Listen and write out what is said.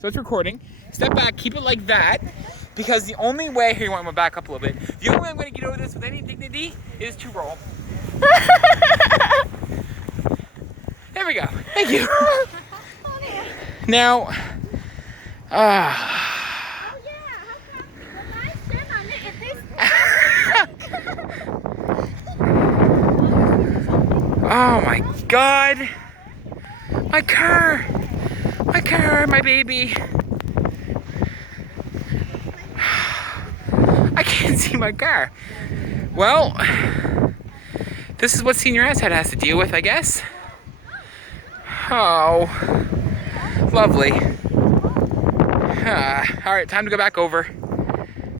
So it's recording. Step back, keep it like that. Because the only way, here you want me to back up a little bit. The only way I'm gonna get over this with any dignity is to roll. There we go. Thank you. Now, oh my God. My car, my baby. I can't see my car. Well, this is what Senior Asshead has to deal with, I guess. Oh, lovely. All right, time to go back over.